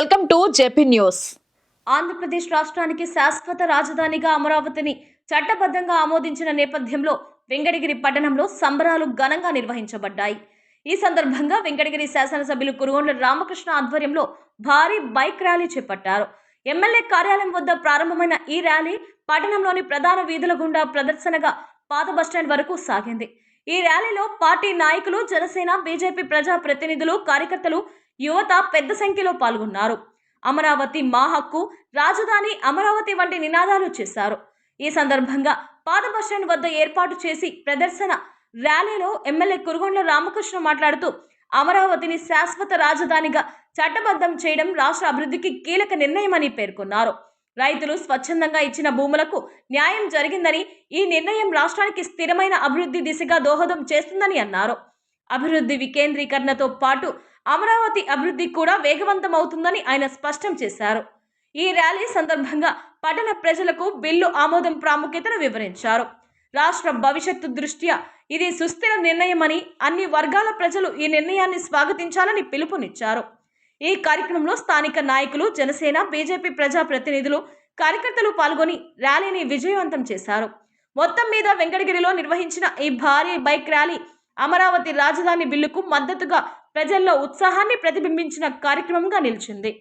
Welcome to JP news. Andhra Pradesh రాష్ట్రానికి శాశ్వత రాజధానిగా అమరావతిని చట్టబద్ధంగా ఆమోదించిన నేపథ్యంలో వెంకటగిరి పట్టణంలో సంబరాలు ఘనంగా నిర్వహించబడ్డాయి. ఈ సందర్భంగా వెంకటగిరి శాసనసభ్యులు కురుగొండ్ల రామకృష్ణ ఆధ్వర్యంలో భారీ బైక్ ర్యాలీ చేపట్టారు. ఎమ్మెల్యే కార్యాలయం వద్ద ప్రారంభమైన ఈ ర్యాలీ పట్టణంలోని ప్రధాన వీధుల గుండా ప్రదర్శనగా పాత బస్టాండ్ వరకు సాగింది. ఈ ర్యాలీలో పార్టీ నాయకులు, జనసేన, బీజేపీ ప్రజా ప్రతినిధులు, కార్యకర్తలు, యువత పెద్ద సంఖ్యలో పాల్గొన్నారు. అమరావతి మా హక్కు, రాజధాని అమరావతి వంటి నినాదాలు చేశారు. ఈ సందర్భంగా పాత బస్టాండ్ వద్ద ఏర్పాటు చేసి ప్రదర్శన ర్యాలీలో ఎమ్మెల్యే కురుగొండ్ల రామకృష్ణ మాట్లాడుతూ అమరావతిని శాశ్వత రాజధానిగా చట్టబద్ధం చేయడం రాష్ట్ర అభివృద్ధికి కీలక నిర్ణయమని పేర్కొన్నారు. రైతులు స్వచ్ఛందంగా ఇచ్చిన భూములకు న్యాయం జరిగిందని, ఈ నిర్ణయం రాష్ట్రానికి స్థిరమైన అభివృద్ధి దిశగా దోహదం చేస్తుందని అన్నారు. అభివృద్ధి వికేంద్రీకరణతో పాటు అమరావతి అభివృద్ధి కూడా వేగవంతమవుతుందని ఆయన స్పష్టం చేశారు. ఈ ర్యాలీ సందర్భంగా పట్టణ ప్రజలకు బిల్లు ఆమోదం ప్రాముఖ్యతను వివరించారు. రాష్ట్ర భవిష్యత్తు దృష్ట్యా ఇది సుస్థిర నిర్ణయమని, అన్ని వర్గాల ప్రజలు ఈ నిర్ణయాన్ని స్వాగతించాలని పిలుపునిచ్చారు. ఈ కార్యక్రమంలో స్థానిక నాయకులు, జనసేన, బీజేపీ ప్రజా ప్రతినిధులు, కార్యకర్తలు పాల్గొని ర్యాలీని విజయవంతం చేశారు. మొత్తం మీద వెంకటగిరిలో నిర్వహించిన ఈ భారీ బైక్ ర్యాలీ అమరావతి రాజధాని బిల్లుకు మద్దతుగా ప్రజల్లో ఉత్సాహాన్ని ప్రతిబింబించిన కార్యక్రమంగా నిలిచింది.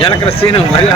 Jangan kesini, mari.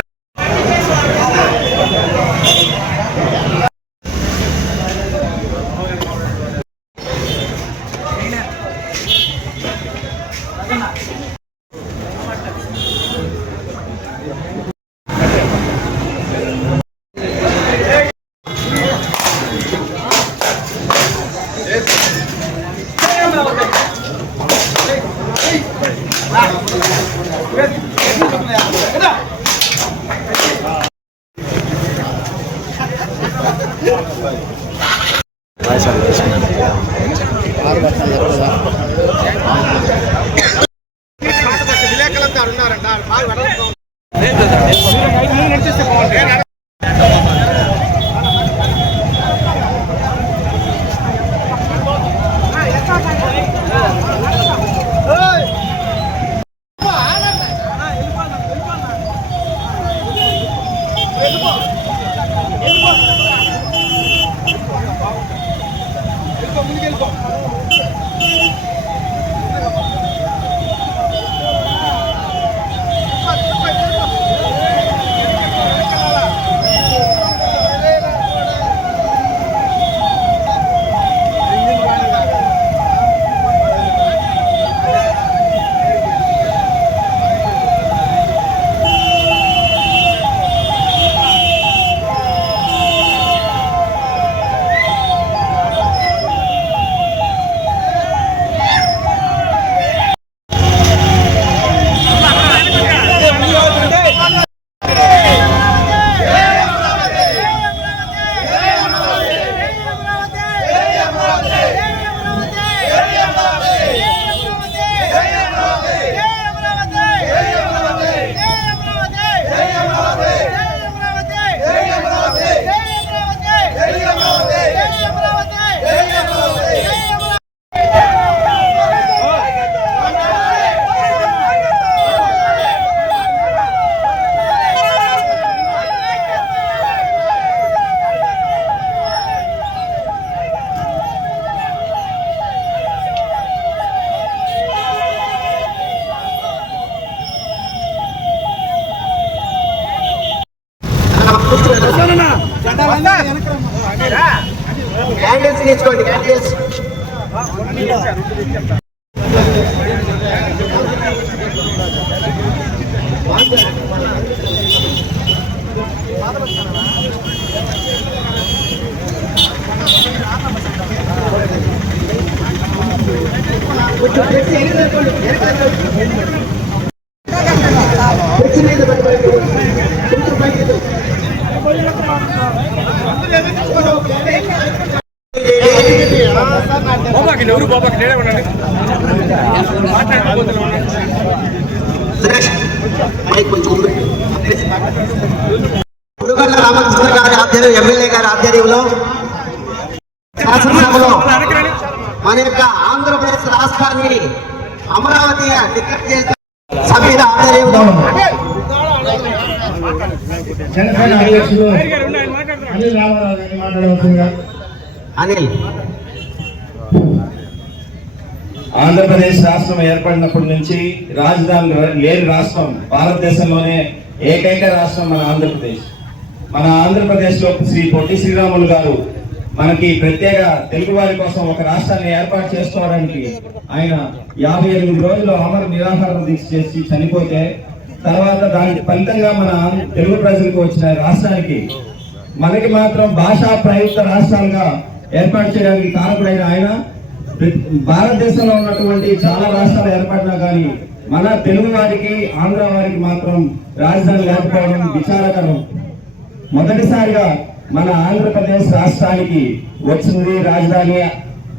క్యాండిల్స్ తీసుకోండి. క్యాండిల్స్ రామకృష్ణ గారి ఆధ్వర్యం, ఎమ్మెల్యే గారి ఆధ్వర్యంలో శాసనసభలో మన యొక్క ఆంధ్రప్రదేశ్ రాష్ట్రాన్ని అమరావతి డిక్లేర్ చేసిన సభ్యుల ఆధ్వర్యంలో అనిల్ ఆంధ్రప్రదేశ్ రాష్ట్రం ఏర్పడినప్పటి నుంచి రాజధాని లేని రాష్ట్రం భారతదేశంలోనే ఏకైక రాష్ట్రం మన ఆంధ్రప్రదేశ్. మన ఆంధ్రప్రదేశ్ లో శ్రీ పొట్టి శ్రీరాములు గారు మనకి ప్రత్యేక తెలుగు వారి కోసం ఒక రాష్ట్రాన్ని ఏర్పాటు చేసుకోవడానికి ఆయన 58 రోజులు అమర నిరాహార దీక్ష చేసి చనిపోతే తర్వాత దానికి ఫలితంగా మన తెలుగు ప్రజలకు వచ్చిన రాష్ట్రానికి మనకి మాత్రం భాషా ప్రయుక్త రాష్ట్రాలుగా ఏర్పాటు చేయడానికి కారకుడైన ఆయన భారతదేశంలో ఉన్నటువంటి చాలా రాష్ట్రాలు ఏర్పడినా కానీ మన తెలుగు వారికి ఆంధ్ర వారికి మాత్రం రాజధాని లేకపోవడం విచారకరం. మొదటిసారిగా మన ఆంధ్రప్రదేశ్ రాష్ట్రానికి వచ్చింది రాజధాని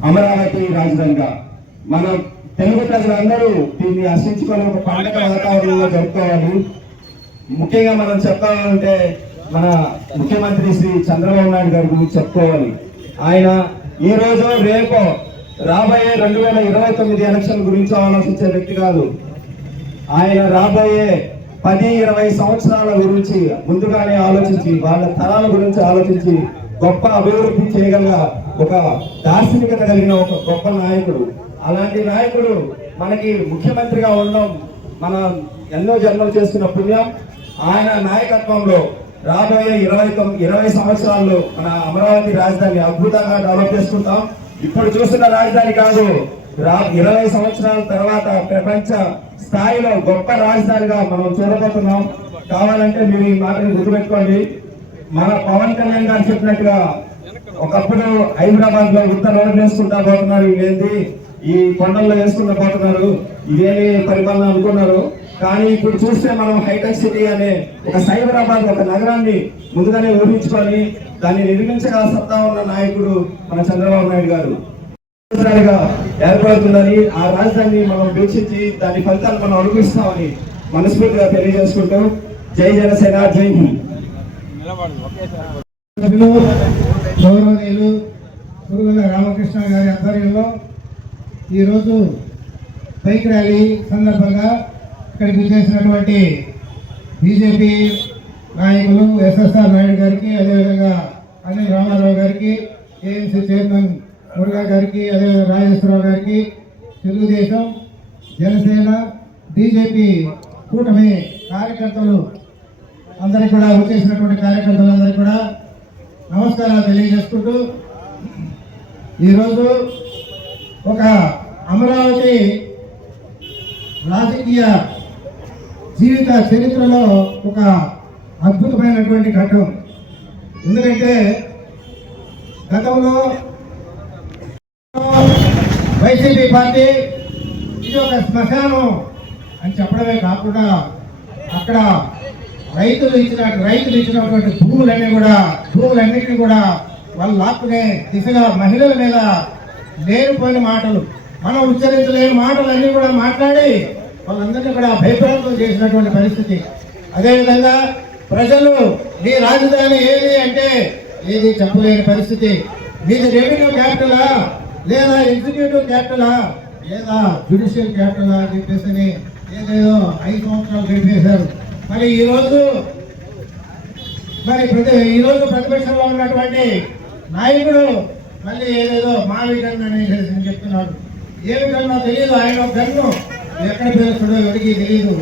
అమరావతి రాజధానిగా. మన తెలుగు ప్రజలందరూ దీన్ని హర్షించుకొని ఒక పండగ వాతావరణంలో జరుపుకోవాలి. ముఖ్యంగా మనం చెప్పాలంటే మన ముఖ్యమంత్రి శ్రీ చంద్రబాబు నాయుడు గారి గురించి చెప్పుకోవాలి. ఆయన ఈ రోజు రేపు రాబోయే 2029 ఎలక్షన్ గురించి ఆలోచించే వ్యక్తి కాదు. ఆయన రాబోయే 10-20 సంవత్సరాల గురించి ముందుగానే ఆలోచించి వాళ్ళ తరాల గురించి ఆలోచించి గొప్ప అభివృద్ధి చేయగల ఒక దార్శనికత కలిగిన ఒక గొప్ప నాయకుడు. అలాంటి నాయకుడు మనకి ముఖ్యమంత్రిగా ఉండడం మన ఎన్నో జన్మలు చేస్తున్న పుణ్యం. ఆయన నాయకత్వంలో రాబోయే 20 సంవత్సరాల్లో మన అమరావతి రాజధాని అద్భుతంగా డెవలప్ చేసుకుంటాం. ఇప్పుడు చూస్తున్న రాజధాని కాదు, 20 సంవత్సరాల తర్వాత ప్రపంచ స్థాయిలో గొప్ప రాజధానిగా మనం చూడబోతున్నాం. కావాలంటే మీరు ఈ మాటను గుర్తుపెట్టుకోండి. మన పవన్ కళ్యాణ్ గారు చెప్పినట్టుగా ఒకప్పుడు హైదరాబాద్ లో ఉత్తర రోడ్లు వేసుకుంటా పోతున్నారు, ఇదేంటి ఈ కొండల్లో వేసుకుంటా పోతున్నారు, ఇదేమి పరిపాలన అనుకున్నారు. కానీ ఇప్పుడు చూస్తే మనం హైటెక్ సిటీ అనే ఒక సైబరాబాద్ ఒక నగరాన్ని ముందుగానే ఊహించుకొని దాన్ని నిర్మించగల సత్తా ఉన్న నాయకుడు మన చంద్రబాబు నాయుడు గారు ఏర్పడుతుందని, ఆ రాజధానిని మనం వీక్షించి దాని ఫలితాలు మనం అనుభవిస్తామని మనస్ఫూర్తిగా తెలియజేసుకుంటూ జై జనసేన, జై హింద్. గౌరవనీయులు పురుగుల రామకృష్ణ గారి ఆధ్వర్యంలో ఈరోజు బైక్ ర్యాలీ సందర్భంగా ఇక్కడికి విచ్చేసినటువంటి బీజేపీ నాయకులు ఎస్ఎస్ఆర్ నాయుడు గారికి, అదేవిధంగా అనిల్ రామారావు గారికి, ఏఎంసీ చైర్మన్ మురుగా గారికి, అదేవిధంగా రాజేశ్వరరావు గారికి, తెలుగుదేశం, జనసేన, బీజేపీ కూటమి కార్యకర్తలు అందరికీ కూడా వచ్చేసినటువంటి కార్యకర్తలందరికీ కూడా నమస్కారాలు తెలియజేసుకుంటూ ఈరోజు ఒక అమరావతి రాజకీయ జీవిత చరిత్రలో ఒక అద్భుతమైనటువంటి ఘట్టం. ఎందుకంటే గతంలో వైసీపీ పార్టీ ఇది ఒక శ్మశానం అని చెప్పడమే కాకుండా అక్కడ రైతులు ఇచ్చినటువంటి భూములన్నింటినీ కూడా వాళ్ళు లాక్కునే దిశగా మహిళల మీద లేనిపోయిన మాటలు, మనం ఉచ్చరించలేని మాటలన్నీ కూడా మాట్లాడి వాళ్ళందరినీ కూడా భయప్రాంతం చేసినటువంటి పరిస్థితి. అదేవిధంగా ప్రజలు మీ రాజధాని ఏది అంటే ఏది చెప్పలేని పరిస్థితి. మీది రెవెన్యూ క్యాపిటలా, లేదా ఎగ్జిక్యూటివ్ క్యాపిటలా, లేదా జ్యుడిషియల్ క్యాపిటలా అని చెప్పేసి ఏదేదో 5 సంవత్సరాలు గడిపేశారు. మరి ఈరోజు ప్రతిపక్షంలో ఉన్నటువంటి నాయకుడు మళ్ళీ ఏదేదో మావి గన్ను అనేసి చెప్తున్నాడు. ఏమి గన్నో తెలియదు, ఆయన గన్ను ఎక్కడ పేరుస్తాడో ఎవరికి తెలియదు.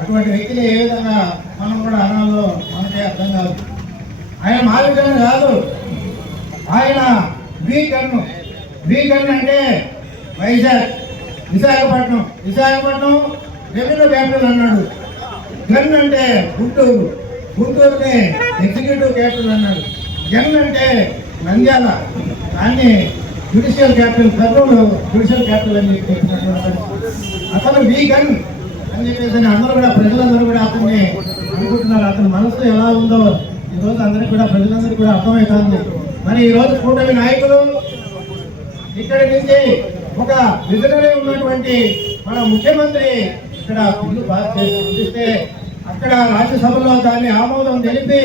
అటువంటి వ్యక్తిని ఏ విధంగా మనం కూడా అనాలో మనకే అర్థం కాదు. ఆయన మావి గన్ను కాదు, ఆయన వి గన్ను అంటే విశాఖపట్నం రెవెన్యూ క్యాపిటల్ అన్నాడు. గన్ అంటే గుంటూరుని ఎగ్జిక్యూటివ్ క్యాపిటల్ అన్నాడు. గన్ అంటే నంద్యాల, దాన్ని judicial capital, Kurnool judicial capital అని చెప్పి అతను వీగన్ అని చెప్పేసి అందరూ కూడా ప్రజలందరూ కూడా అతన్ని అనుకుంటున్నారు. అతని మనసు ఎలా ఉందో ఈరోజు అందరికీ కూడా ప్రజలందరికీ కూడా అర్థమవుతుంది. మరి ఈరోజు కూటమి నాయకులు ఇక్కడి నుంచి ఒక విజనరీ ఉన్నటువంటి మన ముఖ్యమంత్రి ఇక్కడ బిల్లు పాస్ చేసి చూపిస్తే అక్కడ రాజ్యసభలో దాన్ని ఆమోదం తెలిపి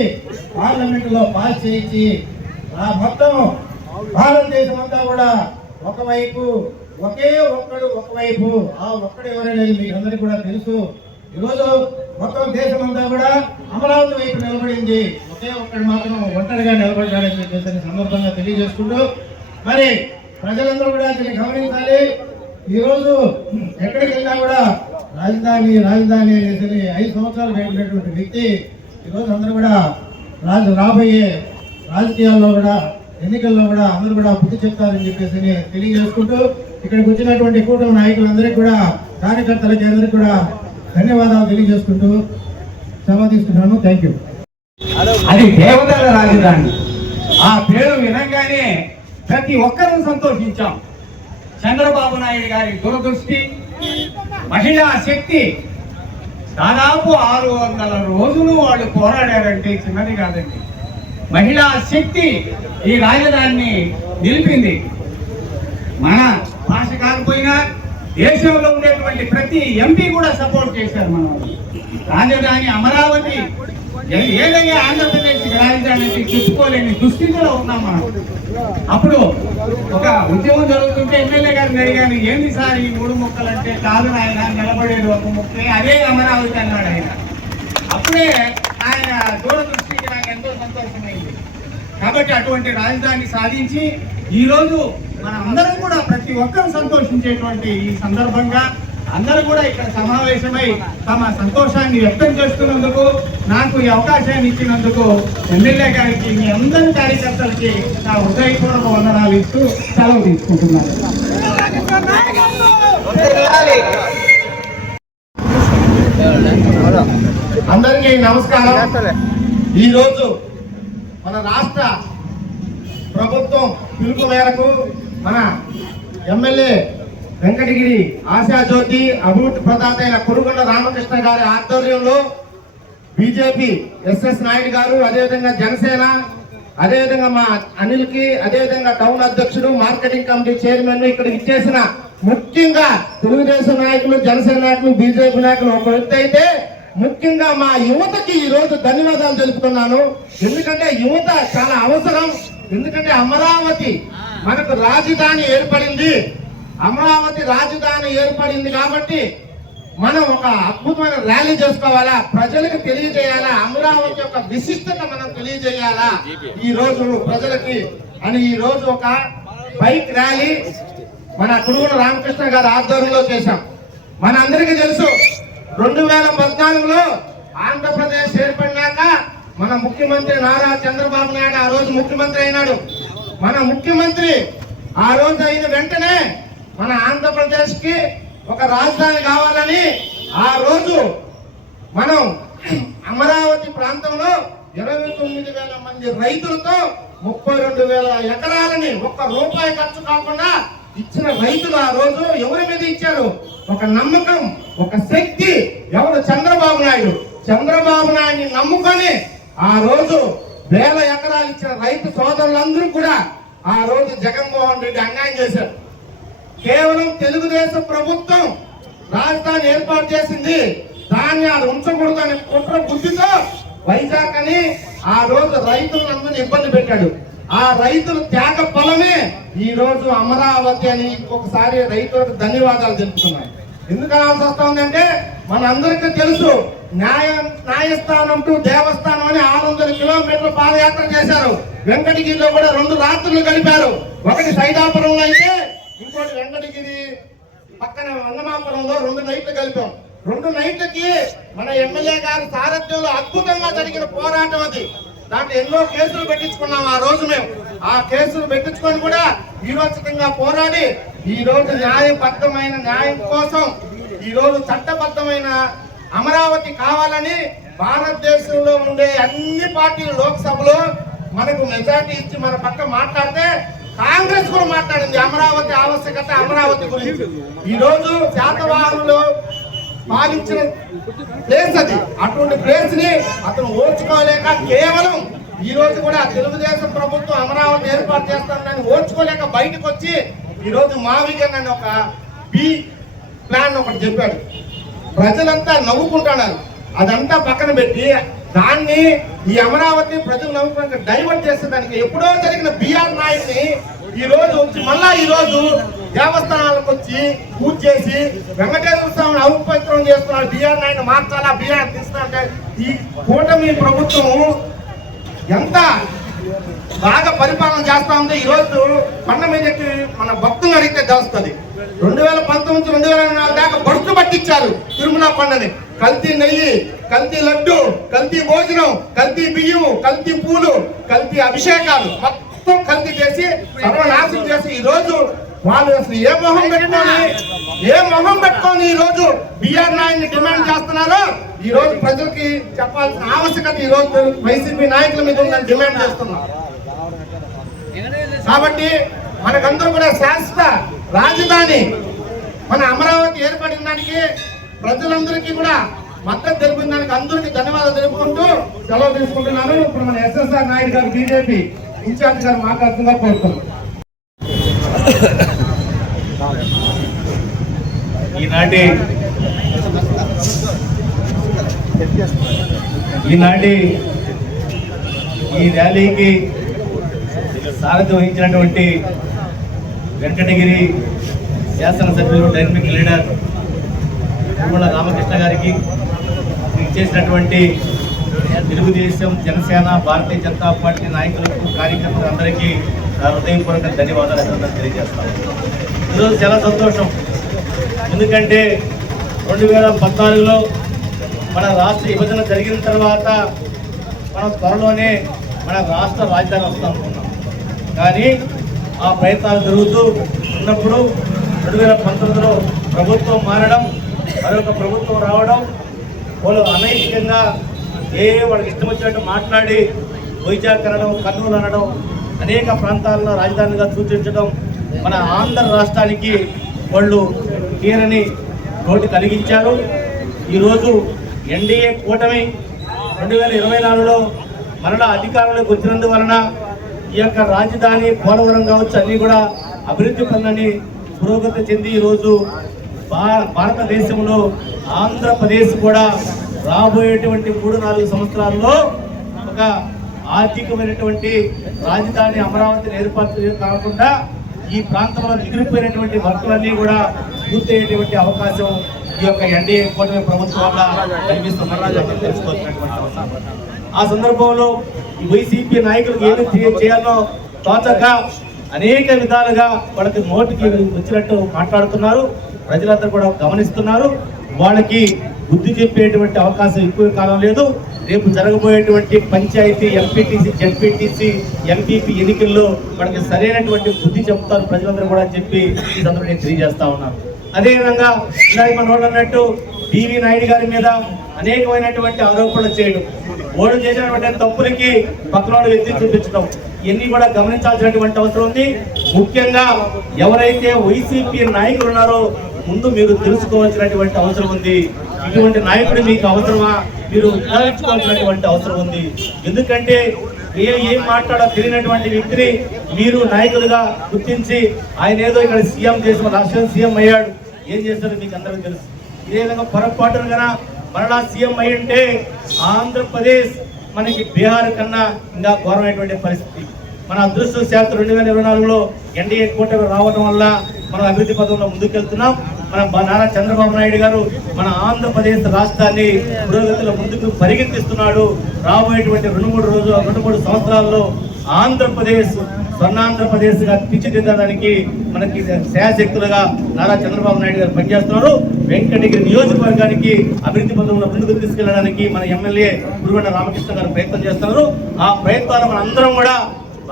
పార్లమెంటులో పాస్ చేయించి ఆ మొత్తం భారతదేశం అంతా కూడా ఒకవైపు ఒకవైపు ఆ ఒక్కడు ఎవరనేది మీకు అందరికీ కూడా తెలుసు. ఈరోజు మొత్తం దేశం అంతా కూడా అమరావతి వైపు నిలబడింది, ఒకే ఒక్కడు మాత్రం ఒంటరిగా నిలబడ్డాడని చెప్పేసి సందర్భంగా తెలియజేసుకుంటూ మరి ప్రజలందరూ కూడా దీన్ని గమనించాలి. ఈరోజు ఎక్కడికి వెళ్ళినా కూడా రాజధాని అనేసి 5 సంవత్సరాలు గడిపినటువంటి వ్యక్తి ఈరోజు అందరూ కూడా రాబోయే రాజకీయాల్లో కూడా ఎన్నికల్లో కూడా అందరూ కూడా బుద్ధి చెప్తారని చెప్పేసి తెలియజేసుకుంటూ ఇక్కడికి వచ్చినటువంటి కూటమి నాయకులందరికీ కూడా కార్యకర్తలకి అందరికీ కూడా ధన్యవాదాలు తెలియజేసుకుంటూ సెలవు తీసుకుంటున్నాను. Thank you. అది దేవతల రాజధాని. ఆ పేరు వినగానే ప్రతి ఒక్కరూ సంతోషించాం. చంద్రబాబు నాయుడు గారి దూరదృష్టి, మహిళా శక్తి, దాదాపు 600 రోజులు వాళ్ళు పోరాడారంటే చిన్నది కాదండి. మహిళా శక్తి ఈ రాజధానిని నిలిపింది. మన భాష కాకపోయినా దేశంలో ఉండేటువంటి ప్రతి ఎంపీ కూడా సపోర్ట్ చేశారు. మనం రాజధాని అమరావతి ఏదైనా ఆంధ్రప్రదేశ్ రాజధాని చెప్పుకోలేని దుస్థితిలో ఉన్నాం మనం. అప్పుడు ఒక ఉద్యమం జరుగుతుంటే ఎమ్మెల్యే గారిని అడిగాను, ఏంది సార్ ఈ 3 ముక్కలు అంటే, కాదు ఆయన నిలబడేది ఒక ముక్కే, అదే అమరావతి అన్నాడు ఆయన. అప్పుడే ఆయన దూరదృష్టికి నాకు ఎంతో సంతోషమైంది. కాబట్టి అటువంటి రాజధాని సాధించి ఈరోజు మన అందరం కూడా ప్రతి ఒక్కరు సంతోషించేటువంటి ఈ సందర్భంగా అందరూ కూడా ఇక్కడ సమావేశమై తమ సంతోషాన్ని వ్యక్తం చేస్తున్నందుకు, నాకు ఈ అవకాశాన్ని ఇచ్చినందుకు ఎమ్మెల్యే గారికి, మీ అందరి కార్యకర్తలకి నా హృదయపూర్వక వందనాలు ఇస్తూ సెలవు తీసుకుంటున్నాను. అందరికీ నమస్కారం. ఈరోజు మన రాష్ట్ర ప్రభుత్వం పిలుపు మేరకు మన ఎమ్మెల్యే వెంకటగిరి ఆశాజ్యోతి అభివృద్ధి ప్రదాత అయిన కురుగొండ రామకృష్ణ గారి ఆధ్వర్యంలో బీజేపీ ఎస్ఎస్ నాయుడు గారు, అదేవిధంగా జనసేన, అదేవిధంగా మా అనిల్ కి, అదేవిధంగా టౌన్ అధ్యక్షుడు, మార్కెటింగ్ కమిటీ చైర్మన్, ఇక్కడ ఇచ్చేసిన ముఖ్యంగా తెలుగుదేశం నాయకులు, జనసేన నాయకులు, బీజేపీ నాయకులు ఒక వ్యక్తి అయితే ముఖ్యంగా మా యువతకి ఈ రోజు ధన్యవాదాలు తెలుపుతున్నాను. ఎందుకంటే యువత చాలా అవసరం. ఎందుకంటే అమరావతి మనకు రాజధాని ఏర్పడింది. అమరావతి రాజధాని ఏర్పడింది కాబట్టి మనం ఒక అద్భుతమైన ర్యాలీ చేసుకోవాలా, ప్రజలకు తెలియజేయాలా, అమరావతి యొక్క విశిష్టత మనం తెలియజేయాలా ఈ రోజు ప్రజలకి అని ఈ రోజు ఒక బైక్ ర్యాలీ మన కురుగొండ రామకృష్ణ గారి ఆధ్వర్యంలో చేశాం. మన అందరికీ తెలుసు 2014లో ఆంధ్రప్రదేశ్ ఏర్పడినాక మన ముఖ్యమంత్రి నారా చంద్రబాబు నాయుడు ఆ రోజు ముఖ్యమంత్రి అయినాడు. మన ముఖ్యమంత్రి ఆ రోజు అయిన వెంటనే మన ఆంధ్రప్రదేశ్ కి ఒక రాజధాని కావాలని ఆ రోజు మనం అమరావతి ప్రాంతంలో 29,000 మంది రైతులతో 32,000 ఎకరాలని ఒక్క రూపాయి ఖర్చు కాకుండా ఇచ్చిన రైతులు ఆ రోజు ఎవరి మీద ఇచ్చారు? ఒక నమ్మకం, ఒక శక్తి. ఎవరు? చంద్రబాబు నాయుడు. చంద్రబాబు నాయుడిని నమ్ముకొని ఆ రోజు 1000 ఎకరాలు ఇచ్చిన రైతు సోదరులందరూ కూడా ఆ రోజు జగన్మోహన్ రెడ్డి అన్యాయం చేశారు. కేవలం తెలుగుదేశం ప్రభుత్వం రాజధాని ఏర్పాటు చేసింది, దాన్ని అది ఉంచకూడదు అనే కుట్ర బుద్ధితో వైజాగ్ అని ఆ రోజు రైతులందరినీ ఇబ్బంది పెట్టాడు. ఆ రైతుల త్యాగ ఫలమే ఈ రోజు అమరావతి అని ఇంకొకసారి రైతులకు ధన్యవాదాలు తెలుపుతున్నాయి. ఎందుకు అనాల్సి వస్తుందంటే మన అందరికీ తెలుసు, న్యాయస్థానం టు దేవస్థానం అని 600 కిలోమీటర్ల పాదయాత్ర చేశారు. వెంకటగిరిలో కూడా 2 రాత్రులు గడిపారు. ఒకటి సైదాపురంలో అయితే ఇంకోటి వెంకటగిరి పక్కన వంగమాపురంలో 2 నైట్లు కలిపాం. 2 నైట్లకి మన ఎమ్మెల్యే గారి సారథ్యంలో అద్భుతంగా జరిగిన పోరాటం అది. దాంట్లో ఎన్నో కేసులు పెట్టించుకున్నాం ఆ రోజు మేము. ఆ కేసులు పెట్టించుకొని కూడా వీరోచితంగా పోరాడి ఈ రోజు న్యాయబద్ధమైన న్యాయం కోసం ఈ రోజు చట్టబద్ధమైన అమరావతి కావాలని భారతదేశంలో ఉండే అన్ని పార్టీలు లోక్సభలో మనకు మెజార్టీ ఇచ్చి మన పక్క మాట్లాడితే కాంగ్రెస్ కూడా మాట్లాడింది అమరావతి ఆవశ్యకత, అమరావతి గురించి. ఈ రోజు శాతవాహనులు పాలించిన ప్లేస్ అది. అటువంటి ప్లేస్ ని అతను ఓర్చుకోలేక కేవలం ఈ రోజు కూడా తెలుగుదేశం ప్రభుత్వం అమరావతి ఏర్పాటు చేస్తానని ఓర్చుకోలేక బయటకు వచ్చి ఈ రోజు మావిగా నన్ను ఒక బి ప్లాన్ ఒకటి చెప్పాడు. ప్రజలంతా నవ్వుకుంటున్నారు. అదంతా పక్కన పెట్టి దాన్ని ఈ అమరావతి ప్రజలు నవ్వుకున్నాక డైవర్ట్ చేసేదానికి ఎప్పుడో జరిగిన బిఆర్ నాయుడిని ఈ రోజు వచ్చి మళ్ళా ఈ రోజు దేవస్థానాలకు వచ్చి పూజ చేసి వెంకటేశ్వర స్వామిని అపవిత్రం చేస్తున్నాడు. బిఆర్ నాయుడు మార్చాలా, బిఆర్ తీస్తానంటే ఈ కూటమి ప్రభుత్వం ఎంత బాగా పరిపాలన చేస్తా ఉంది. ఈ రోజు కొండ మీదకి మన భక్తులు అడిగితే తెలుస్తుంది. 2019 2024 దాకా బస్సు పట్టించారు తిరుమల కొండని. కల్తీ నెయ్యి, కల్తీ లడ్డు, కల్తీ భోజనం, కల్తీ బియ్యం, కల్తీ పూలు, కల్తీ అభిషేకాలు మొత్తం కల్తీ చేసి సర్వనాశనం చేసి ఈ రోజు వాళ్ళు అసలు ఏ మొహం పెట్టుకొని ఈ రోజు బిఆర్ నాయుడిని డిమాండ్ చేస్తున్నారో ఈ రోజు ప్రజలకి చెప్పాల్సిన ఆవశ్యకత ఈ రోజు వైసీపీ నాయకుల మీద ఉందని డిమాండ్ చేస్తున్నారు. కాబట్టి మనకందరూ కూడా శాశ్వత రాజధాని మన అమరావతి ఏర్పడిన దానికి ప్రజలందరికీ కూడా మద్దతు తెలిపిన దానికి అందరికీ ధన్యవాదాలు తెలుపుకుంటూ సెలవు తీసుకుంటున్నాను. ఇప్పుడు మన ఎస్ఎస్ఆర్ నాయుడు గారు బీజేపీ ఇన్ఛార్జ్ గారు మాట్లాడుతుందా కోరుతున్నాం. ఈనాటి ఈ ర్యాలీకి సారథ్యం వహించినటువంటి వెంకటగిరి శాసనసభ్యులు డైనమిక్ లీడర్ కురుగొండ రామకృష్ణ గారికి, చేసినటువంటి తెలుగుదేశం, జనసేన, భారతీయ జనతా పార్టీ నాయకులకు, కార్యకర్తలందరికీ హృదయపూర్వక ధన్యవాదాలు తెలియజేస్తాను. ఈరోజు చాలా సంతోషం. ఎందుకంటే 2014లో మన రాష్ట్ర విభజన జరిగిన తర్వాత మనం త్వరలోనే మన రాష్ట్ర రాజధాని వస్తాం అనుకున్నాం. కానీ ఆ ప్రయత్నాలు జరుగుతూ ఉన్నప్పుడు 2019లో ప్రభుత్వం మారడం, మరొక ప్రభుత్వం రావడం, వాళ్ళు అనైతికంగా వాళ్ళకి ఇష్టం వచ్చినట్టు మాట్లాడి వైజాగ్ అనడం, కర్నూలు అనడం, అనేక ప్రాంతాల్లో రాజధానిగా సూచించడం మన ఆంధ్ర రాష్ట్రానికి వాళ్ళు తీరని నోటి కలిగించారు. ఈరోజు ఎన్డీఏ కూటమి 2024లో మరలా అధికారంలోకి వచ్చినందువలన ఈ యొక్క రాజధాని పోలవరం కావచ్చు అన్నీ కూడా అభివృద్ధి పనులని పురోగతి చెంది ఈరోజు భారతదేశంలో ఆంధ్రప్రదేశ్ కూడా రాబోయేటువంటి 3-4 సంవత్సరాల్లో ఒక ఆర్థికమైనటువంటి రాజధాని అమరావతిని ఏర్పాటు కాకుండా ఈ ప్రాంతంలో మిగిలిపోయినటువంటి వర్కులన్నీ కూడా పూర్తయ్యేటువంటి అవకాశం ఈ యొక్క ఎన్డీఏ కూటమి ప్రభుత్వం వల్ల కనిపిస్తుందని తెలుసుకోవాల్సినటువంటి అవసరం. ఆ సందర్భంలో ఈ వైసీపీ నాయకులకు ఏమి చేయాలో తోచక అనేక విధాలుగా వాళ్ళకి నోటికి వచ్చినట్టు మాట్లాడుతున్నారు. ప్రజలందరూ కూడా గమనిస్తున్నారు. వాళ్ళకి బుద్ధి చెప్పేటువంటి అవకాశం ఎక్కువ కాలం లేదు. రేపు జరగబోయేటువంటి పంచాయతీ, ఎంపీటీసీ, జెడ్పీటీసీ, ఎంపీపీ ఎన్నికల్లో వాళ్ళకి సరైనటువంటి బుద్ధి చెప్తారు ప్రజలందరూ కూడా అని చెప్పి ఈ సందర్భంగా నేను తెలియజేస్తా ఉన్నాను. అదేవిధంగా ఇలా మన వాళ్ళు అన్నట్టు పివి నాయుడు గారి మీద అనేకమైనటువంటి ఆరోపణలు చేయడం, ఓడు చేసినటువంటి తప్పులకి పక్కనోడు ఎత్తి చూపించడం, ఇవన్నీ కూడా గమనించాల్సినటువంటి అవసరం ఉంది. ముఖ్యంగా ఎవరైతే వైసీపీ నాయకులు ఉన్నారో ముందు మీరు తెలుసుకోవాల్సినటువంటి అవసరం ఉంది. ఇటువంటి నాయకుడు మీకు అవసరమా, మీరు విచారించుకోవాల్సినటువంటి అవసరం ఉంది. ఎందుకంటే ఏం మాట్లాడో తెలియనటువంటి వ్యక్తిని మీరు నాయకులుగా గుర్తించి ఆయన ఏదో ఇక్కడ సీఎం చేసిన రాష్ట్రం సీఎం అయ్యాడు, ఏం చేస్తారో మీకు అందరికీ తెలుసు. ఇదే విధంగా పొరపాటును కన్నా మరలా సీఎం అయి ఉంటే ఆంధ్రప్రదేశ్ మనకి బీహార్ కన్నా ఇంకా ఘోరమైనటువంటి పరిస్థితి. మన అదృష్టశాస్త్రం 2024లో ఎన్డీఏ కూటమి రావడం వల్ల మనం అభివృద్ధి పథంలో ముందుకెళ్తున్నాం. మన నారా చంద్రబాబు నాయుడు గారు మన ఆంధ్రప్రదేశ్ రాష్ట్రాన్ని పురోగతిలో ముందుకు పరిగెత్తిస్తున్నాడు. రాబోయేటువంటి 2-3 సంవత్సరాల్లో ఆంధ్రప్రదేశ్ స్వర్ణాంధ్రప్రదేశ్ గా తీర్చిదిద్దడానికి మనకి శాయశక్తులుగా నారా చంద్రబాబు నాయుడు గారు పనిచేస్తున్నారు. వెంకటగిరి నియోజకవర్గానికి అభివృద్ధి పథంలో ముందుకు తీసుకెళ్లడానికి మన ఎమ్మెల్యే గురుగొండ రామకృష్ణ గారు ప్రయత్నం చేస్తున్నారు. ఆ ప్రయత్నాలు మన అందరం కూడా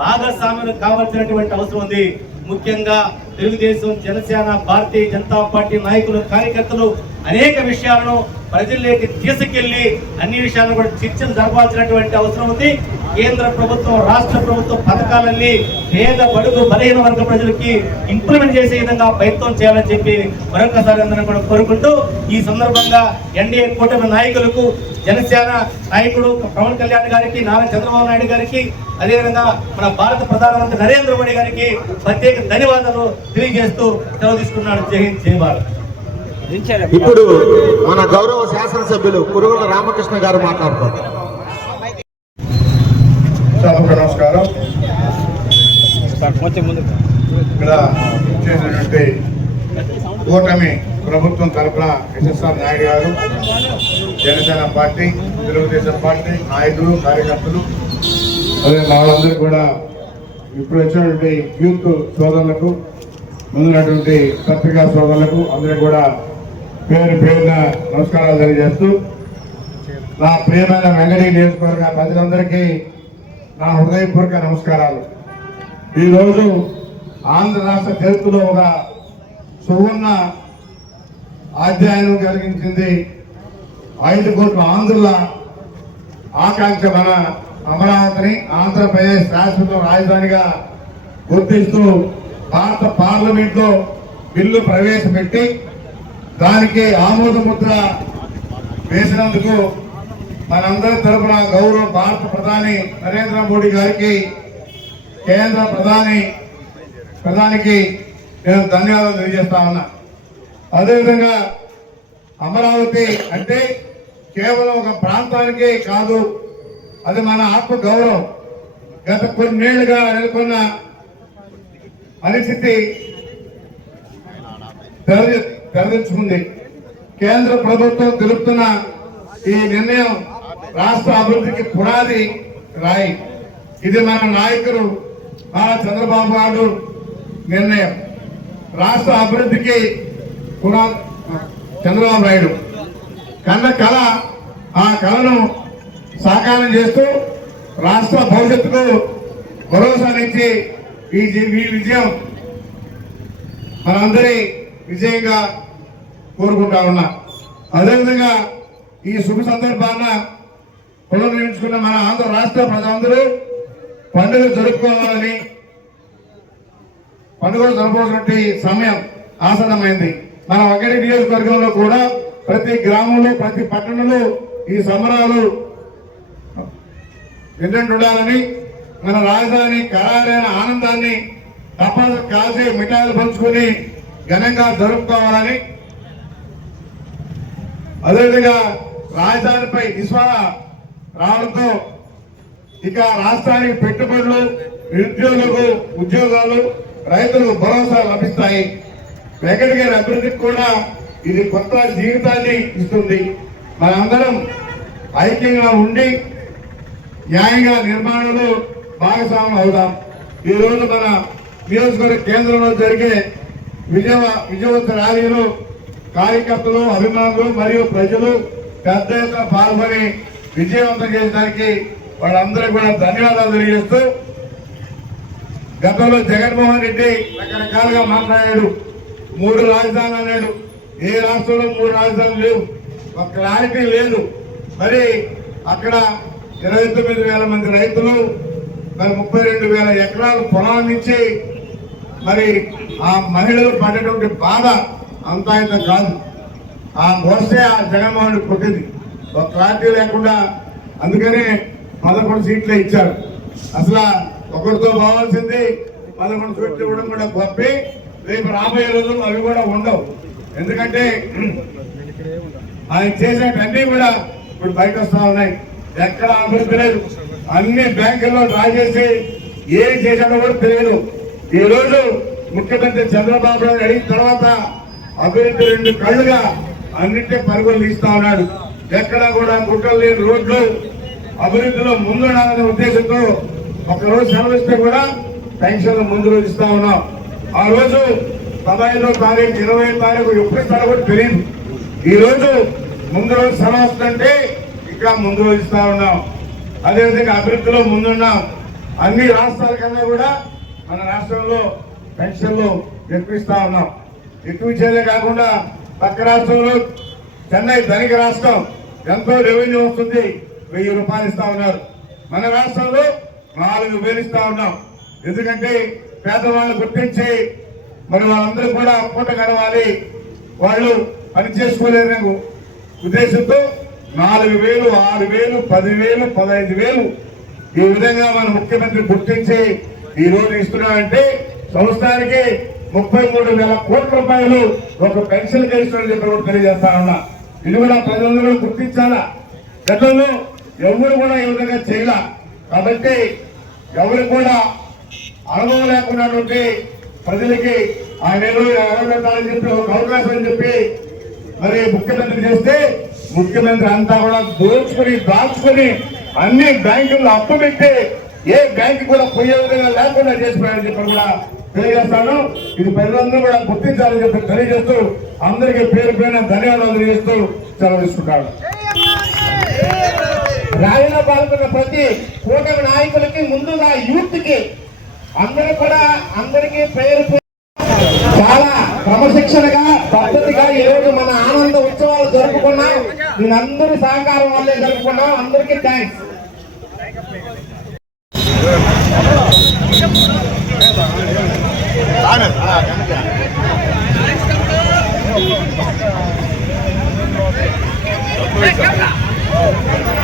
భాగస్వామ్యం కావాల్సినటువంటి అవసరం ఉంది. ముఖ్యంగా తెలుగుదేశం, జనసేన, భారతీయ జనతా పార్టీ నాయకులు, కార్యకర్తలు అనేక విషయాలను ప్రజల్లోకి తీసుకెళ్లి అన్ని విషయాలను కూడా చర్చలు జరపాల్సినటువంటి అవసరం ఉంది. కేంద్ర ప్రభుత్వం, రాష్ట్ర ప్రభుత్వం పథకాలన్నీ పేద, బడుగు, బలహీన వర్గ ప్రజలకి ఇంప్లిమెంట్ చేసే విధంగా ప్రయత్నం చేయాలని చెప్పి మరొకసారి అందరం కూడా కోరుకుంటూ ఈ సందర్భంగా ఎన్డీఏ కూటమి నాయకులకు, జనసేన నాయకుడు పవన్ కళ్యాణ్ గారికి, నారా చంద్రబాబు నాయుడు గారికి, అదేవిధంగా మన భారత ప్రధానమంత్రి నరేంద్ర మోడీ గారికి ప్రత్యేక ధన్యవాదాలు తెలియజేస్తూ సెలవు తీసుకున్నాడు. జై హింద్, జై భారత్. ఇప్పుడు మన గౌరవ శాసనసభ్యులు కురుగొండ రామకృష్ణ గారు మాట్లాడుతారు. సభకు నమస్కారం. ఇక్కడ చేసినటువంటి కూటమి ప్రభుత్వం తరఫున ఎస్ఎస్ఆర్ నాయుడు గారు, జనసేన పార్టీ, తెలుగుదేశం పార్టీ నాయకులు, కార్యకర్తలు, అదే వాళ్ళందరూ కూడా ఇప్పుడు వచ్చినటువంటి యూత్ సోదరులకు, ముందున్నటువంటి పత్రికా సోదరులకు అందరూ కూడా పేరున నమస్కారాలు తెలియజేస్తూ, నా ప్రియమైన వెంకటగిరి నియోజకవర్గ ప్రజలందరికీ నా హృదయపూర్వక నమస్కారాలు. ఈరోజు ఆంధ్ర రాష్ట్ర చరిత్రలో ఒక సువర్ణ అధ్యాయం కలిగించింది. 5 కోట్ల ఆంధ్రుల ఆకాంక్ష మన అమరావతిని ఆంధ్రప్రదేశ్ శాశ్వత రాజధానిగా గుర్తిస్తూ భారత పార్లమెంట్లో బిల్లు ప్రవేశపెట్టి దానికి ఆమోద ముద్ర వేసినందుకు మనందరి తరఫున గౌరవ భారత ప్రధాని నరేంద్ర మోడీ గారికి, కేంద్ర ప్రధానికి నేను ధన్యవాదాలు తెలియజేస్తా ఉన్నా. అదేవిధంగా అమరావతి అంటే కేవలం ఒక ప్రాంతానికే కాదు, అది మన ఆత్మ గౌరవం. గత కొన్నేళ్లుగా నెలకొన్న పరిస్థితి తెరదించుకుంది. కేంద్ర ప్రభుత్వం తెలుపుతున్న ఈ నిర్ణయం రాష్ట్ర అభివృద్ధికి పునాది రాయి. ఇది మన నాయకులు నారా చంద్రబాబు నాయుడు నిర్ణయం. రాష్ట్ర అభివృద్ధికి పునాది చంద్రబాబు నాయుడు కన్న కళ, ఆ కళను సాకారం చేస్తూ రాష్ట్ర భవిష్యత్తుకు భరోసానిచ్చి ఈ విజయం మనందరి విజయంగా కోరుకుంటా ఉన్నా. అదేవిధంగా ఈ శుభ సందర్భాన పునర్నిర్మించుకున్న మన ఆంధ్ర రాష్ట్ర ప్రజలందరూ పండుగ జరుపుకోవాలని, పండుగలు జరుపుకోవాల్సిన సమయం ఆసన్నమైంది. మన వెంకటగిరి నియోజకవర్గంలో కూడా ప్రతి గ్రామంలో ప్రతి పట్టణంలో ఈ సంబరాలు ఉండాలని, మన రాజధాని ఖరారైన ఆనందాన్ని తప్పదు కాల్చి మిఠాయిలు పంచుకొని ఘనంగా జరుపుకోవాలని, అదేవిధంగా రాజధానిపై విశ్వాస రావడంతో ఇక రాష్ట్రానికి పెట్టుబడులు, నిరుద్యోగులకు ఉద్యోగాలు, రైతులకు భరోసా లభిస్తాయి. వెంకటగిరి అభివృద్ధికి కూడా ఇది కొత్త జీవితాన్ని ఇస్తుంది. మనందరం ఐక్యంగా ఉండి న్యాయంగా నిర్మాణంలో భాగస్వామ్యం అవుదాం. ఈ రోజు మన నియోజకవర్గ కేంద్రంలో జరిగే విజయవంత ర్యాలీలో కార్యకర్తలు, అభిమానులు మరియు ప్రజలు పెద్ద ఎత్తున పాల్గొని విజయవంతం చేయడానికి వాళ్ళందరూ కూడా ధన్యవాదాలు తెలియజేస్తూ, గతంలో జగన్మోహన్ రెడ్డి రకరకాలుగా మాట్లాడాడు. 3 రాజధానులు అన్నాడు. ఏ రాష్ట్రంలో 3 రాజధానులు లేవు, ఒక క్లారిటీ లేదు. మరి అక్కడ 29,000 మంది రైతులు, మరి 32,000 ఎకరాలు పొలాల నుంచి మరి ఆ మహిళలు పడేటువంటి బాధ అంతా ఇంత కాదు. ఆ మోస్తే ఆ జగన్మోహన్ రెడ్డి కొట్టింది, ఒక క్లారిటీ లేకుండా. అందుకనే 11 సీట్లే ఇచ్చారు. అసలు ఒకరితో పోవాల్సింది 11 సీట్లు ఇవ్వడం కూడా గొప్పి. రేపు రాబోయే రోజుల్లో అవి కూడా ఉండవు. ఎందుకంటే ఆయన చేసేటన్నీ కూడా ఇప్పుడు బయట వస్తా ఉన్నాయి. ఎక్కడ అభివృద్ధి లేదు, అన్ని బ్యాంకుల్లో డ్రా చేసి ఏం చేశాడో కూడా తెలియదు. ఈ రోజు ముఖ్యమంత్రి చంద్రబాబు నాయుడు అడిగిన తర్వాత అభివృద్ధి 2 కళ్ళుగా అన్నింటి పరుగులు తీస్తా ఉన్నాడు. ఎక్కడా కూడా గుట్టలు లేని రోడ్లు, అభివృద్ధిలో ముందుండాలనే ఉద్దేశంతో ఒకరోజు సెలవిస్తే కూడా పెన్షన్లు ముందు రోజు ఇస్తా ఉన్నాం. ఆ రోజు 15వ తారీఖు 20వ తారీఖు ఎప్పుడు ఇస్తారో కూడా తెలియదు. ఈ రోజు ముందు రోజు సెలవు వస్తుందంటే ఇంకా ముందు రోజు ఇస్తా ఉన్నాం. అదేవిధంగా అభివృద్ధిలో ముందున్నాం. అన్ని రాష్ట్రాల కన్నా కూడా మన రాష్ట్రంలో పెన్షన్లు ఎక్కువ ఇస్తా ఉన్నాం. ఎక్కువ ఇచ్చేదే కాకుండా పక్క రాష్ట్రంలో చెన్నై ధనిక రాష్ట్రం, ఎంతో రెవెన్యూ వస్తుంది, 1000 రూపాయలు ఇస్తా ఉన్నారు. మన రాష్ట్రంలో 4,000 ఇస్తా ఉన్నాం. ఎందుకంటే పేదవాళ్ళు గుర్తించి మరి వాళ్ళందరూ కూడా పూట గడవాలి, వాళ్ళు పని చేసుకోలేని ఉద్దేశంతో 4,000, 6,000, 10,000, 15,000 ఈ విధంగా మన ముఖ్యమంత్రి గుర్తించి ఈ రోజు ఇస్తున్నామంటే సంవత్సరానికి 33,000 కోట్ల రూపాయలు ఒక పెన్షన్ ఇస్తున్నారని చెప్పి కూడా తెలియజేస్తా ఉన్నా. ఇది కూడా ప్రజలందరూ గుర్తించాలా. గతంలో ఎవరు కూడా ఈ విధంగా చేయాల. కాబట్టి ఎవరు కూడా అనుభవం లేకున్నటువంటి ప్రజలకి ఆ నెలలు అరవబెట్టాలని చెప్పి ఒక అవకాశం అని చెప్పి మరి ముఖ్యమంత్రి చేస్తే, ముఖ్యమంత్రి అంతా కూడా దాచుకుని అన్ని బ్యాంకుల్లో అప్పు పెట్టి ఏ బ్యాంకు కూడా పోయే విధంగా లేకుండా చేసిపోయారని చెప్పి కూడా తెలియజేస్తాను. ఇది ప్రజలందరూ కూడా గుర్తించాలని చెప్పి తెలియజేస్తూ అందరికీ పేరు పేరున ధన్యవాదాలు తెలియజేస్తూ సెలవు తీసుకుంటాను. ర్యాలీలో పాల్గొన్న ప్రతి కూటమి నాయకులకి, ముందుగా యూత్ కి అందరికీ పేరు చాలా క్రమశిక్షణగా, పద్ధతిగా ఈ రోజు మన ఆనంద ఉత్సవాలు జరుపుకున్నాం. దీనందరి సహకారం వల్లే జరుపుకున్నాం. అందరికీ థ్యాంక్స్. Come on.